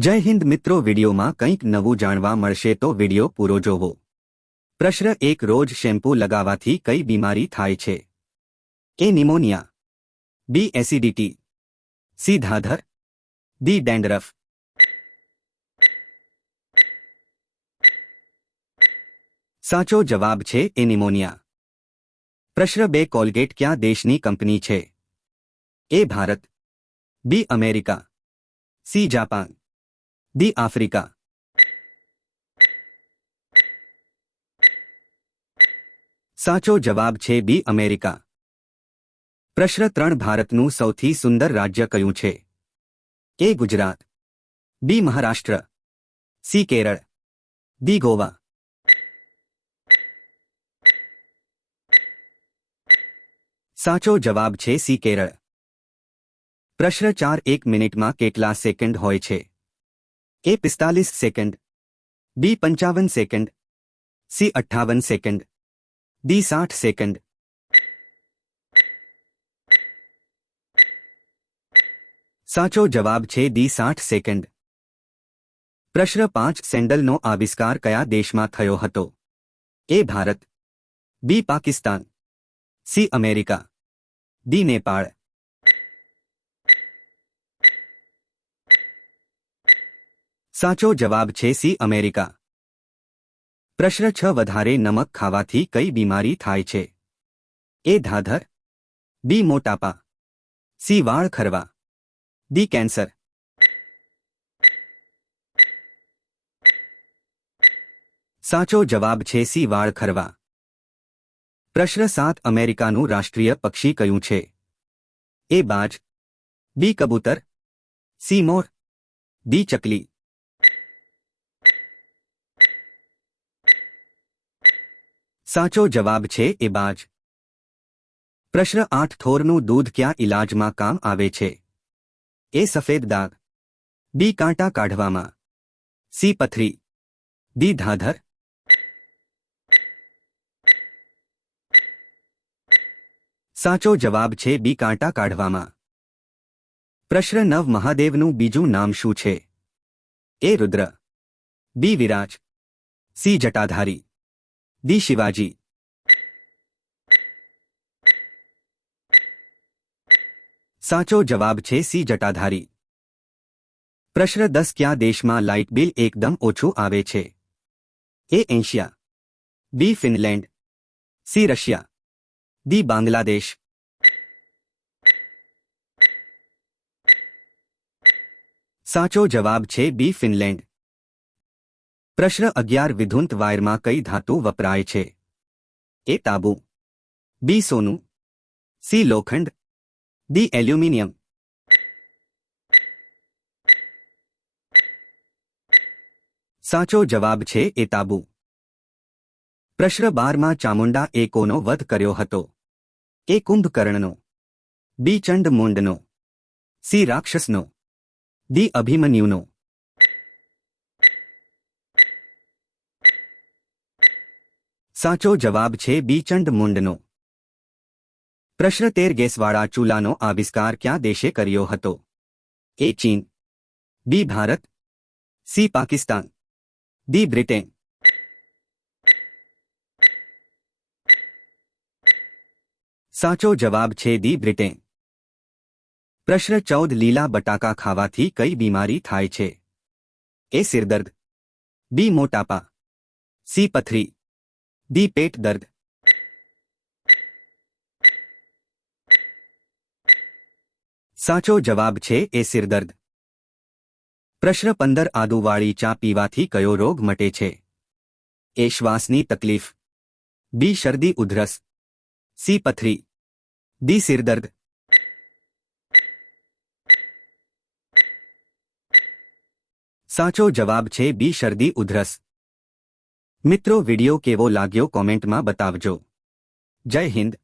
જય હિન્દ મિત્રો, વિડીયોમાં કંઈક નવું જાણવા મળશે તો વીડિયો પૂરો જોવો. પ્રશ્ન એક, રોજ શેમ્પૂ લગાવવાથી કઈ બીમારી થાય છે? A pneumonia. B acidity C ધાધર. D dandruff સાચો જવાબ છે, એ નિમોનિયા. પ્રશ્ન બે, કોલગેટ ક્યાં દેશની કંપની છે? A Bharat. B America. C Japan. D Africa સાચો જવાબ છે બી અમેરિકા પ્રશ્ન ત્રણ ભારતનું સૌથી સુંદર રાજ્ય કયું છે A Gujarat B Maharashtra C Kerala D Goa સાચો જવાબ છે સી કેરળ પ્રશ્ન ચાર એક મિનિટમાં કેટલા સેકન્ડ હોય છે એ પિસ્તાલીસ સેકન્ડ. બી પંચાવન સેકન્ડ. સી અઠ્ઠાવન સેકન્ડ. ડી સાઠ સેકન્ડ. સાચો જવાબ છે ડી સાઠ સેકન્ડ. પ્રશ્ન પાંચ સેન્ડલનો આવિષ્કાર કયા દેશમાં થયો હતો? A Bharat. B Pakistan. C America. D Nepal. સાચો જવાબ છે સી, અમેરિકા. પ્રશ્ન છ, વધારે નમક ખાવાથી કઈ બીમારી થાય છે? એ, ધાધર. બી, મોટાપા. સી, વાળ ખરવા. D, cancer. સાચો જવાબ છે સી, વાળ ખરવા. પ્રશ્ન સાત, અમેરિકાનું રાષ્ટ્રીય પક્ષી કયું છે? એ, બાજ. બી, કબૂતર. સી, મોર. ડી, ચકલી. સાચો જવાબ છે એ બાજ. પ્રશ્ન આઠ, થોરનું દૂધ ક્યાં ઇલાજમાં કામ આવે છે? એ સફેદ દાગ. બી, કાંટા કાઢવામાં. સી, પથરી. ડી, ધાધર. સાચો જવાબ છે બી, કાંટા કાઢવામાં. પ્રશ્ન નવ, મહાદેવનું બીજું નામ શું છે? A Rudra. B, Viraj. C, Jatadhari. D Shivaji સાચો જવાબ છે સી જટાધારી પ્રશ્ન દસ ક્યાં દેશમાં લાઇટ બિલ એકદમ ઓછું આવે છે A Asia B Finland C Russia D Bangladesh સાચો જવાબ છે બી ફિનલેન્ડ પ્રશ્ન અગિયાર વિધુંત વાયરમાં કઈ ધાતુ વપરાય છે? એ તાબુ. બી સોનું. સી લોખંડ. D aluminium. સાચો જવાબ છે એ તાબુ. પ્રશ્ન બારમાં ચામુંડા એ કોનો વધ કર્યો હતો? એ કુંભકર્ણનો. બી ચંડમુંડનો. સી રાક્ષસનો. ડી અભિમન્યુનો. સાચો જવાબ છે બી ચંડમુંડનો. પ્રશ્ન તેર ગેસવાળા ચૂલાનો આવિષ્કાર ક્યાં દેશે કર્યો હતો? એ ચીન. B Bharat. C Pakistan. D Britain. સાચો જવાબ છે દી બ્રિટેન. પ્રશ્ન ચૌદ લીલા બટાકા ખાવાથી કઈ બીમારી થાય છે? એ સિરદર્દ. બી મોટાપા. સી પથરી. ડી પેટ દર્દ સાચો જવાબ છે એ સિરદર્દ પ્રશ્ન પંદર આદુવાળી ચા પીવાથી કયો રોગ મટે છે એ શ્વાસની તકલીફ બી શરદી ઉધરસ સી પથરી ડી સિરદર્દ સાચો જવાબ છે બી શરદી ઉધરસ મિત્રો વિડિયો કેવો લાગ્યો કોમેન્ટમાં બતાવજો. જય હિન્દ.